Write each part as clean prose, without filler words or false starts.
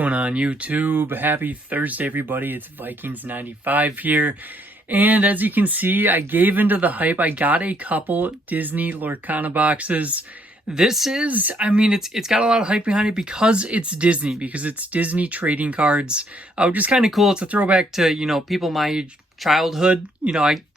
going on YouTube? Happy Thursday, everybody. It's Vikings95 here. And as you can see, I gave into the hype. I got a couple Disney Lorcana boxes. This is, it's got a lot of hype behind it because it's Disney, because it's Disney trading cards, which is kind of cool. It's a throwback to, people my childhood.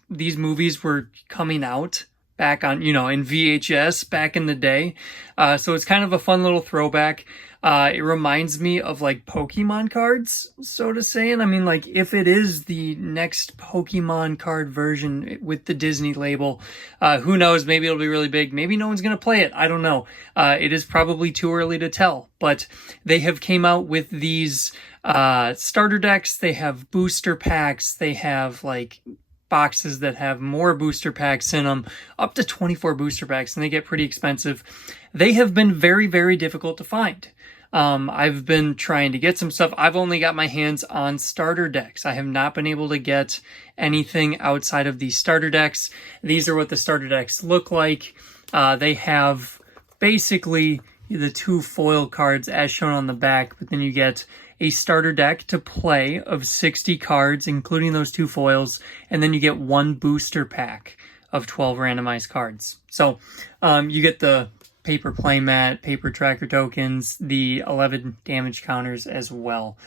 These movies were coming out back on, in VHS back in the day. So it's kind of a fun little throwback. It reminds me of like Pokemon cards, so to say. And if it is the next Pokemon card version with the Disney label, who knows? Maybe it'll be really big. Maybe no one's going to play it. I don't know. It is probably too early to tell, but they have came out with these, starter decks. They have booster packs. They have like boxes that have more booster packs in them, up to 24 booster packs, and they get pretty expensive. They have been very, very difficult to find. I've been trying to get some stuff. I've only got my hands on starter decks. I have not been able to get anything outside of these starter decks. These are what the starter decks look like. They have basically the two foil cards as shown on the back, but then you get a starter deck to play of 60 cards, including those two foils, and then you get one booster pack of 12 randomized cards. So you get the paper playmat, paper tracker tokens, the 11 damage counters as well.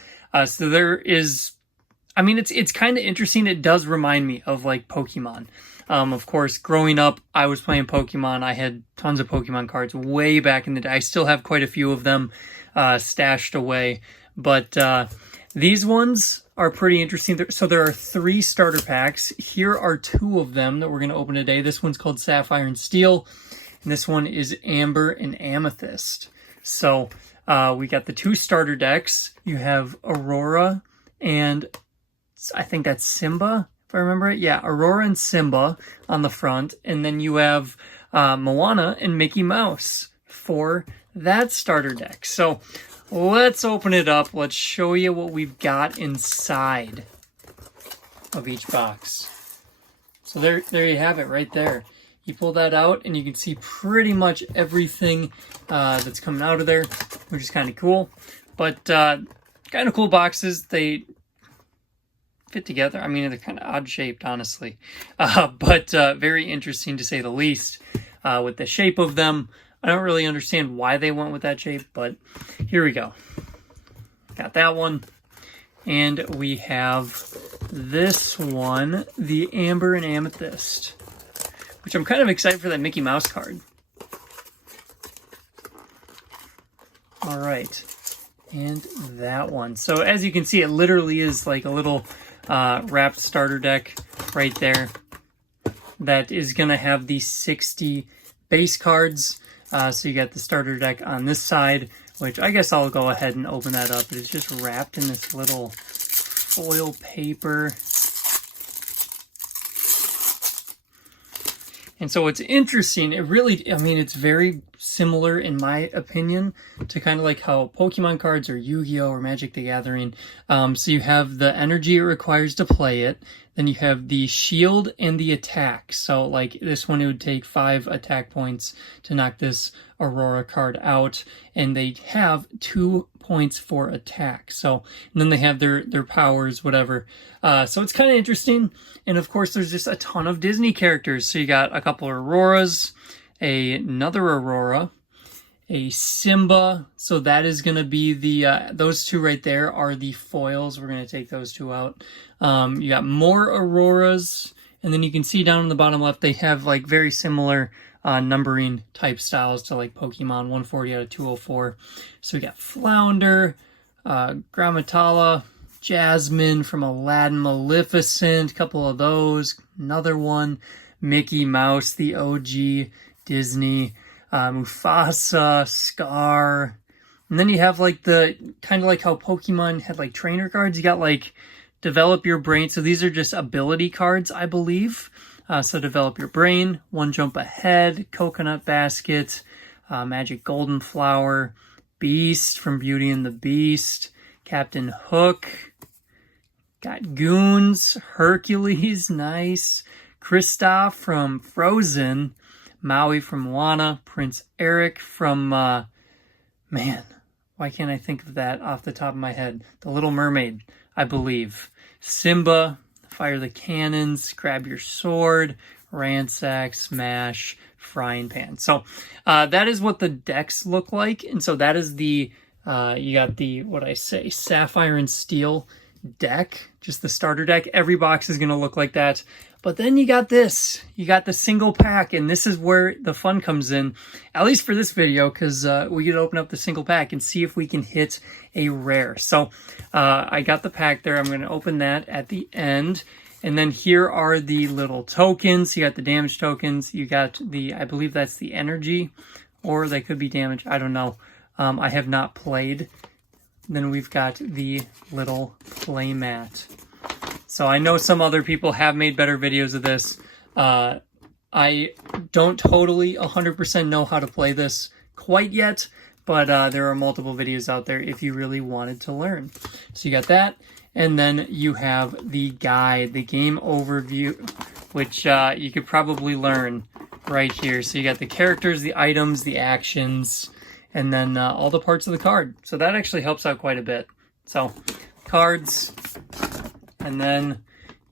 So there is, it's kind of interesting. It does remind me of like Pokemon. Of course, growing up, I was playing Pokemon. I had tons of Pokemon cards way back in the day. I still have quite a few of them stashed away. But these ones are pretty interesting. So there are 3 starter packs. Here are 2 of them that we're going to open today. This one's called Sapphire and Steel. And this one is Amber and Amethyst. So we got the 2 starter decks. You have Aurora and I think that's Simba, if I remember it. Yeah, Aurora and Simba on the front. And then you have Moana and Mickey Mouse for that starter deck. So let's open it up. Let's show you what we've got inside of each box. So there you have it right there. You pull that out and you can see pretty much everything that's coming out of there, which is kind of cool. But kind of cool boxes. They fit together. They're kind of odd shaped, honestly. But very interesting to say the least with the shape of them. I don't really understand why they went with that shape, but here we go. Got that one. And we have this one, the Amber and Amethyst, which I'm kind of excited for that Mickey Mouse card. All right. And that one. So as you can see, it literally is like a little wrapped starter deck right there that is going to have these 60 base cards. So you got the starter deck on this side, which I guess I'll go ahead and open that up. It's just wrapped in this little foil paper. And so it's interesting. It really, it's very similar, in my opinion, to kind of like how Pokemon cards or Yu-Gi-Oh! Or Magic the Gathering. So you have the energy it requires to play it. Then you have the shield and the attack. So like this one, it would take 5 attack points to knock this Aurora card out. And they have 2 points for attack. So, and then they have their powers, whatever. So it's kind of interesting. And of course, there's just a ton of Disney characters. So you got a couple of Auroras, another Aurora, a Simba. So that is going to be the, those 2 right there are the foils. We're going to take those 2 out. You got more Auroras, and then you can see down in the bottom left, they have like very similar numbering type styles to like Pokemon 140 out of 204. So we got Flounder, Grammatala, Jasmine from Aladdin, Maleficent, a couple of those, another one, Mickey Mouse, the OG Disney, Mufasa, Scar, and then you have like the kind of like how Pokemon had like trainer cards. You got like Develop Your Brain. So these are just ability cards, I believe. So Develop Your Brain, One Jump Ahead, Coconut Basket, Magic Golden Flower, Beast from Beauty and the Beast, Captain Hook, got Goons, Hercules, nice, Kristoff from Frozen, Maui from Moana, Prince Eric from, Why can't I think of that off the top of my head? The Little Mermaid, I believe. Simba, fire the cannons, grab your sword, ransack, smash, frying pan. So that is what the decks look like. And so that is the, you got the, Sapphire and Steel deck, just the starter deck. Every box is going to look like that. But then you got this, you got the single pack, and this is where the fun comes in, at least for this video, because we get to open up the single pack and see if we can hit a rare. So I got the pack there. I'm going to open that at the end. And then here are the little tokens. You got the damage tokens. You got the, I believe that's the energy, or they could be damage. I don't know. I have not played. Then we've got the little play mat. So I know some other people have made better videos of this. I don't totally 100% know how to play this quite yet, but there are multiple videos out there if you really wanted to learn. So you got that, and then you have the guide, the game overview, which you could probably learn right here. So you got the characters, the items, the actions, and then all the parts of the card. So that actually helps out quite a bit. So cards. And then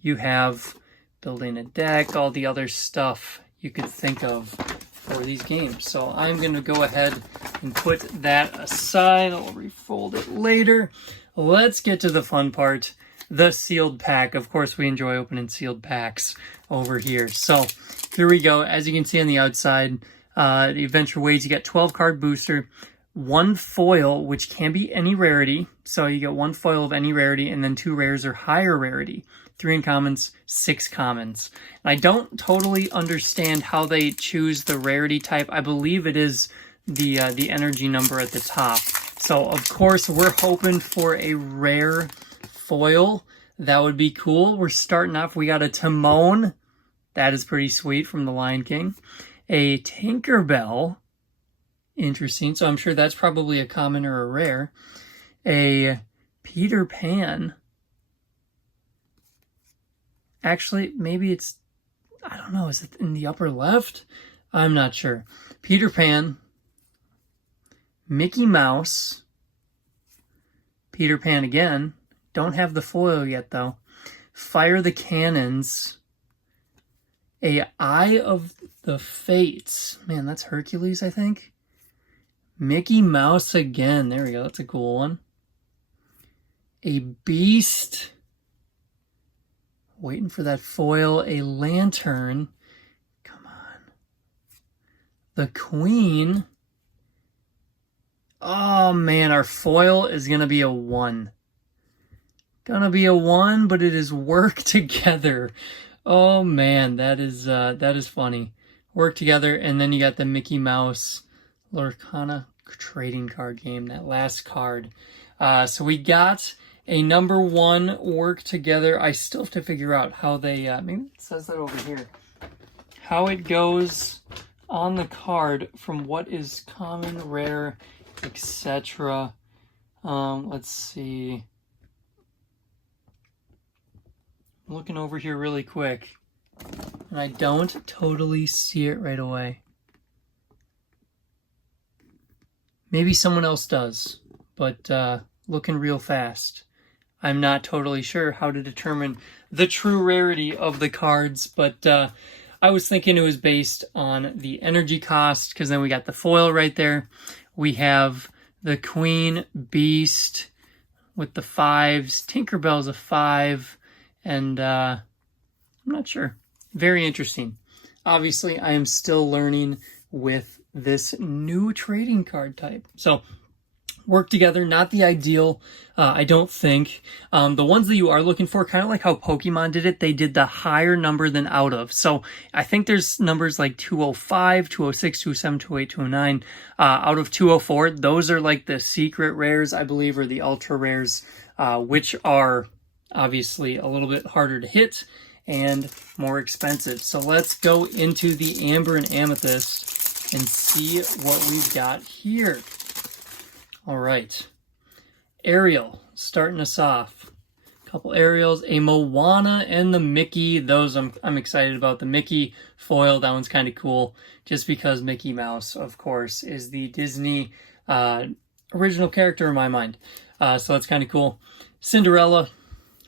you have building a deck, all the other stuff you could think of for these games. So I'm going to go ahead and put that aside. I'll refold it later. Let's get to the fun part, the sealed pack. Of course, we enjoy opening sealed packs over here. So here we go. As you can see on the outside, the Adventure Ways, you get 12 card booster. One foil, which can be any rarity. So you get one foil of any rarity, and then 2 rares or higher rarity. 3 uncommons, 6 commons. And I don't totally understand how they choose the rarity type. I believe it is the energy number at the top. So of course we're hoping for a rare foil. That would be cool. We're starting off. We got a Timon. That is pretty sweet from the Lion King. A Tinkerbell. Interesting. So I'm sure that's probably a common or a rare. A Peter Pan. Actually, maybe it's, I don't know, is it in the upper left? I'm not sure. Peter Pan. Mickey Mouse. Peter Pan again. Don't have the foil yet, though. Fire the Cannons. A Eye of the Fates. Man, that's Hercules, I think. Mickey Mouse again. There we go. That's a cool one. A Beast. Waiting for that foil. A Lantern. Come on. The Queen. Oh, man. Our foil is going to be a 1. Gonna be a 1, but it is Work Together. Oh, man. That is funny. Work Together. And then you got the Mickey Mouse Lorcana Trading Card game, that last card. So we got a number 1 Work Together. I still have to figure out how they, maybe it says that over here, how it goes on the card from what is common, rare, etc. Let's see. I'm looking over here really quick, and I don't totally see it right away. Maybe someone else does, but looking real fast. I'm not totally sure how to determine the true rarity of the cards, but I was thinking it was based on the energy cost, because then we got the foil right there. We have the Queen, Beast with the 5s. Tinkerbell's a 5, and I'm not sure. Very interesting. Obviously, I am still learning with this new trading card type. So Work Together, not the ideal, I don't think. The ones that you are looking for, kind of like how Pokemon did it, they did the higher number than out of. So I think there's numbers like 205, 206, 207, 208, 209, out of 204. Those are like the secret rares, I believe, or the ultra rares, which are obviously a little bit harder to hit and more expensive. So let's go into the Amber and Amethyst and see what we've got here. All right. Ariel, starting us off. A couple Ariels, a Moana and the Mickey. Those I'm excited about. The Mickey foil, that one's kind of cool. Just because Mickey Mouse, of course, is the Disney original character in my mind. So that's kind of cool. Cinderella.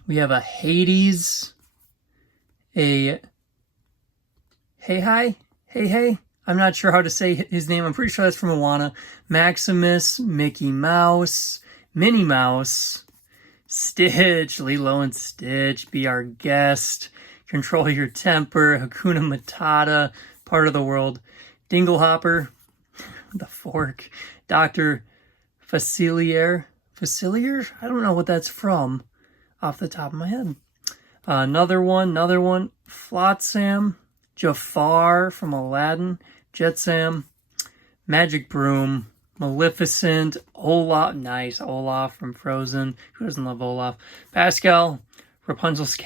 We have a Hades. A Hey. I'm not sure how to say his name. I'm pretty sure that's from Moana. Maximus, Mickey Mouse, Minnie Mouse, Stitch, Lilo and Stitch, Be Our Guest, Control Your Temper, Hakuna Matata, Part of the World, Dinglehopper, The Fork, Dr. Facilier? I don't know what that's from off the top of my head. Another one, Flotsam, Jafar from Aladdin, Jetsam, Magic Broom, Maleficent, Olaf, nice, Olaf from Frozen, who doesn't love Olaf, Pascal, Rapunzel's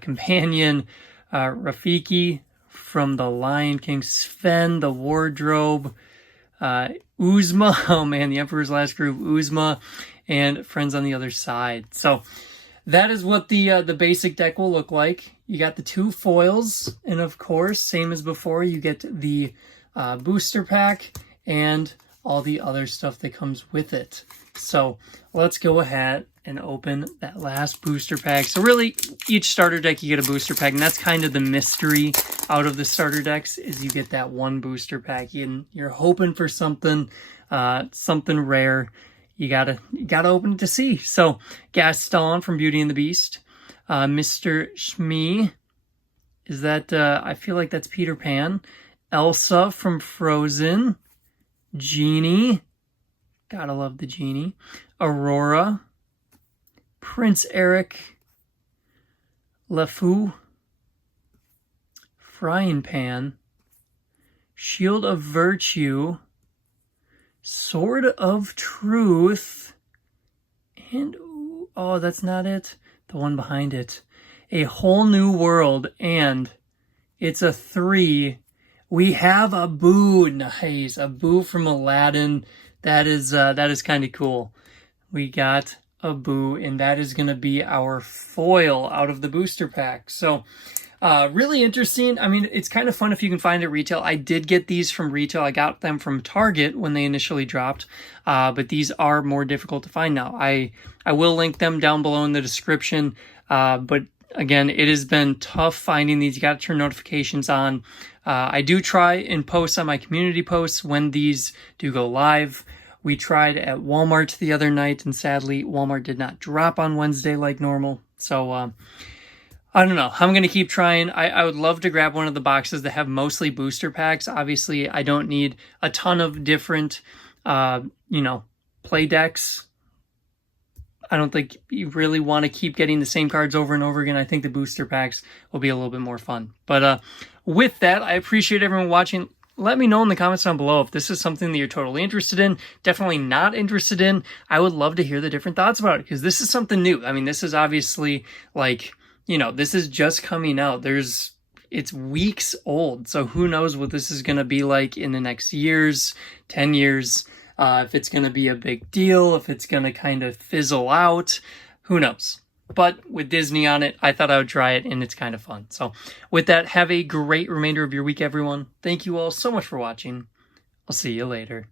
companion, Rafiki from The Lion King, Sven, the Wardrobe, Uzma, oh man, the Emperor's Last Groove, Uzma, and Friends on the Other Side. So that is what the basic deck will look like. You got the 2 foils, and of course, same as before, you get the booster pack and all the other stuff that comes with it. So let's go ahead and open that last booster pack. So really, each starter deck you get a booster pack, and that's kind of the mystery out of the starter decks, is you get that one booster pack, and you're hoping for something rare. You gotta open it to see. So Gaston from Beauty and the Beast, Mr. Shmee, is that I feel like that's Peter Pan, Elsa from Frozen, Genie, gotta love the Genie, Aurora, Prince Eric, LeFou, Frying Pan, Shield of Virtue, Sword of Truth, and, oh, that's not it. The one behind it. A Whole New World, and it's a 3. We have a Boo. Nice. A Boo from Aladdin. That is kind of cool. We got a Boo, and that is going to be our foil out of the booster pack. So, really interesting. I mean, it's kind of fun if you can find it at retail. I did get these from retail. I got them from Target when they initially dropped, but these are more difficult to find now. I will link them down below in the description, but again, it has been tough finding these. You got to turn notifications on. I do try and post on my community posts when these do go live. We tried at Walmart the other night, and sadly, Walmart did not drop on Wednesday like normal. So, I don't know. I'm going to keep trying. I would love to grab one of the boxes that have mostly booster packs. Obviously, I don't need a ton of different, play decks. I don't think you really want to keep getting the same cards over and over again. I think the booster packs will be a little bit more fun. But with that, I appreciate everyone watching. Let me know in the comments down below if this is something that you're totally interested in, definitely not interested in. I would love to hear the different thoughts about it, because this is something new. I mean, this is obviously like, this is just coming out. It's weeks old. So who knows what this is going to be like in the next years, 10 years, if it's going to be a big deal, if it's going to kind of fizzle out, who knows? But with Disney on it, I thought I would try it, and it's kind of fun. So with that, have a great remainder of your week, everyone. Thank you all so much for watching. I'll see you later.